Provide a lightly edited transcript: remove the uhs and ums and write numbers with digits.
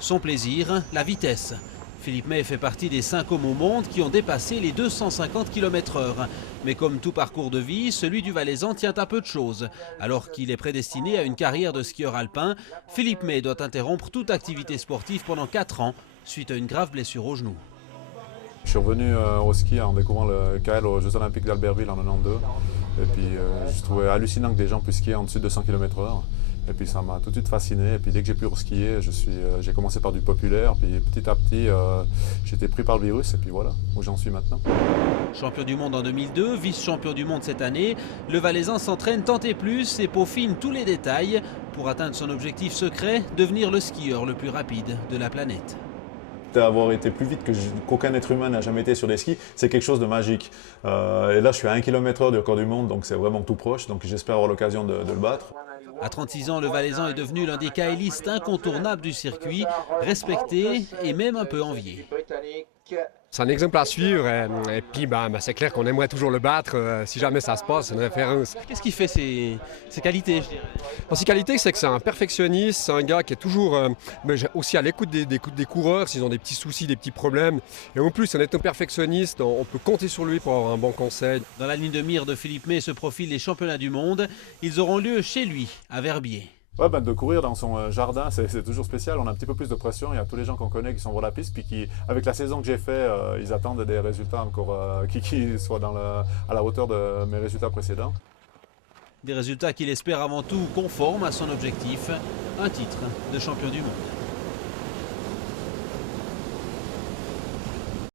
Son plaisir, la vitesse. Philippe May fait partie des 5 hommes au monde qui ont dépassé les 250 km/h. Mais comme tout parcours de vie, celui du Valaisan tient à peu de choses. Alors qu'il est prédestiné à une carrière de skieur alpin, Philippe May doit interrompre toute activité sportive pendant 4 ans suite à une grave blessure au genou. Je suis revenu au ski en découvrant le KL aux Jeux Olympiques d'Albertville en 92. Et puis je trouvais hallucinant que des gens puissent skier en dessus de 200 km/h. Et puis ça m'a tout de suite fasciné. Et puis dès que j'ai pu reskier, j'ai commencé par du populaire. Puis petit à petit, j'étais pris par le virus. Et puis voilà, où j'en suis maintenant. Champion du monde en 2002, vice-champion du monde cette année, le Valaisan s'entraîne tant et plus et peaufine tous les détails pour atteindre son objectif secret, devenir le skieur le plus rapide de la planète. Avoir été plus vite qu'aucun être humain n'a jamais été sur des skis, c'est quelque chose de magique. Et là, je suis à 1 km/h du record du monde, donc c'est vraiment tout proche. Donc j'espère avoir l'occasion de le battre. À 36 ans, le Valaisan est devenu l'un des KListes incontournables du circuit, respecté et même un peu envié. C'est un exemple à suivre et puis c'est clair qu'on aimerait toujours le battre si jamais ça se passe, c'est une référence. Qu'est-ce qui fait ses qualités, je dirais? Ses qualités, c'est que c'est un perfectionniste, c'est un gars qui est toujours aussi à l'écoute des coureurs s'ils ont des petits soucis, des petits problèmes. Et en plus, en étant perfectionniste, on peut compter sur lui pour avoir un bon conseil. Dans la ligne de mire de Philippe May se profilent les championnats du monde. Ils auront lieu chez lui, à Verbier. Ouais, de courir dans son jardin, c'est toujours spécial. On a un petit peu plus de pression. Il y a tous les gens qu'on connaît qui sont sur la piste, puis qui, avec la saison que j'ai fait, ils attendent des résultats encore qui soient à la hauteur de mes résultats précédents. Des résultats qu'il espère avant tout conformes à son objectif, un titre de champion du monde.